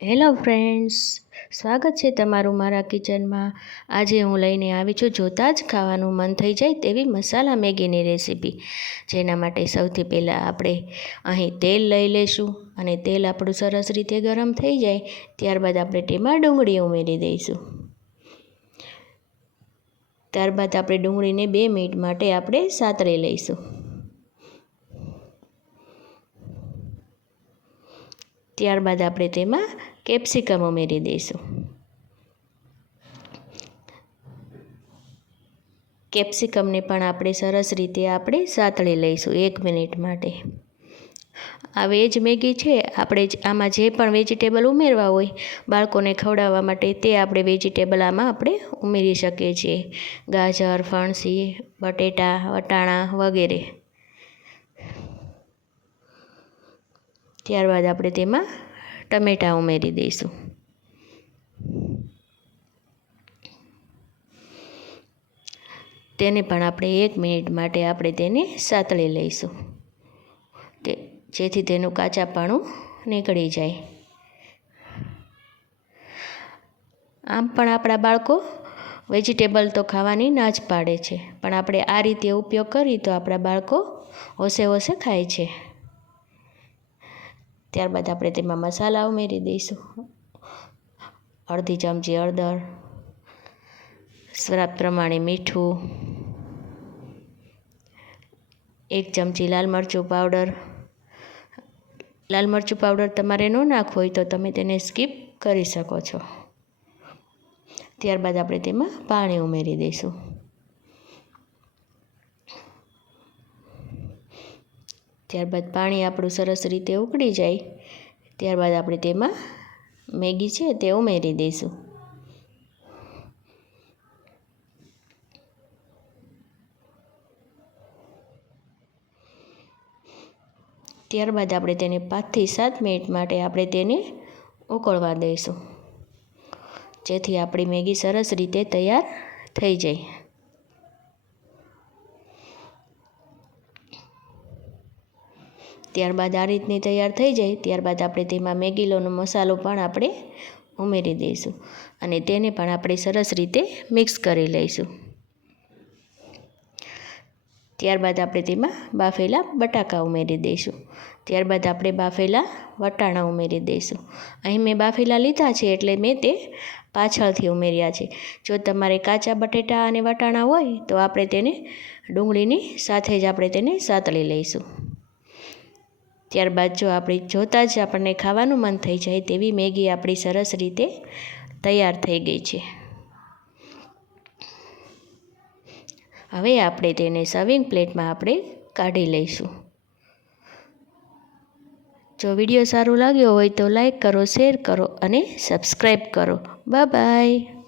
Hello friends, સ્વાગત છે તમારું મારા કિચનમાં। આજે હું લઈને આવી છું જોતાં જ ખાવાનું મન થઈ જાય તેવી મસાલા મેગીની રેસીપી। જેના માટે સૌથી પહેલાં આપણે અહીં તેલ લઈ લઈશું અને તેલ આપણું સરસ રીતે ગરમ થઈ જાય ત્યારબાદ આપણે તેમાં ડુંગળી ઉમેરી દઈશું। ત્યારબાદ આપણે ડુંગળીને 2 મિનિટ માટે આપણે સાતળી લઈશું। ત્યારબાદ આપણે તેમાં કેપ્સિકમ ઉમેરી દઈશું। કેપ્સિકમને પણ આપણે સરસ રીતે આપણે સાતળી લઈશું 1 મિનિટ માટે। આ વેજ મેગી છે, આપણે આમાં જે પણ વેજીટેબલ ઉમેરવા હોય બાળકોને ખવડાવવા માટે તે આપણે વેજીટેબલ આમાં આપણે ઉમેરી શકીએ છીએ। ગાજર, ફણસી, બટેટા, વટાણા વગેરે। ત્યારબાદ આપણે તેમાં ટમેટાં ઉમેરી દઈશું। તેને પણ આપણે 1 મિનિટ માટે આપણે તેને સાતળી લઈશું જેથી તેનું કાચાપણું નીકળી જાય। આમ પણ આપણા બાળકો વેજીટેબલ તો ખાવાની ના જ પાડે છે, પણ આપણે આ રીતે ઉપયોગ કરીએ તો આપણા બાળકો હોશે હોશે ખાય છે। ત્યારબાદ આપણે તેમાં મસાલા ઉમેરી દઈશું। અડધી ચમચી હળદર, સ્વાદ પ્રમાણે મીઠું, 1 ચમચી લાલ મરચું પાવડર। લાલ મરચું પાવડર તમારે ન નાખવું હોય તો તમે તેને સ્કીપ કરી શકો છો। ત્યારબાદ આપણે તેમાં પાણી ઉમેરી દઈશું। ત્યારબાદ પાણી આપણું સરસ રીતે ઉકળી જાય ત્યારબાદ આપણે તેમાં મેગી છે તે ઉમેરી દઈશું। ત્યારબાદ આપણે તેને 5 થી 7 મિનિટ માટે આપણે તેને ઉકળવા દઈશું જેથી આપણી મેગી સરસ રીતે તૈયાર થઈ જાય। ત્યારબાદ આ રીતની તૈયાર થઈ જાય ત્યારબાદ આપણે તેમાં મેગીનો મસાલો પણ આપણે ઉમેરી દઈશું અને તેને પણ આપણે સરસ રીતે મિક્સ કરી લઈશું। ત્યારબાદ આપણે તેમાં બાફેલા બટાકા ઉમેરી દઈશું। ત્યારબાદ આપણે બાફેલા વટાણા ઉમેરી દઈશું। અહીં મેં બાફેલા લીધા છે એટલે મેં તે પાછળથી ઉમેર્યા છે। જો તમારે કાચા બટેટા અને વટાણા હોય તો આપણે તેને ડુંગળીની સાથે જ આપણે તેને સાતળી લઈશું। ત્યારબાદ જો આપણે જોતાં જ આપણને ખાવાનું મન થઈ જાય તેવી મેગી આપણી સરસ રીતે તૈયાર થઈ ગઈ છે। હવે આપણે તેને સર્વિંગ પ્લેટમાં આપણે કાઢી લઈશું। જો વિડીયો સારો લાગ્યો હોય તો લાઈક કરો, શેર કરો અને સબસ્ક્રાઈબ કરો। Bye bye.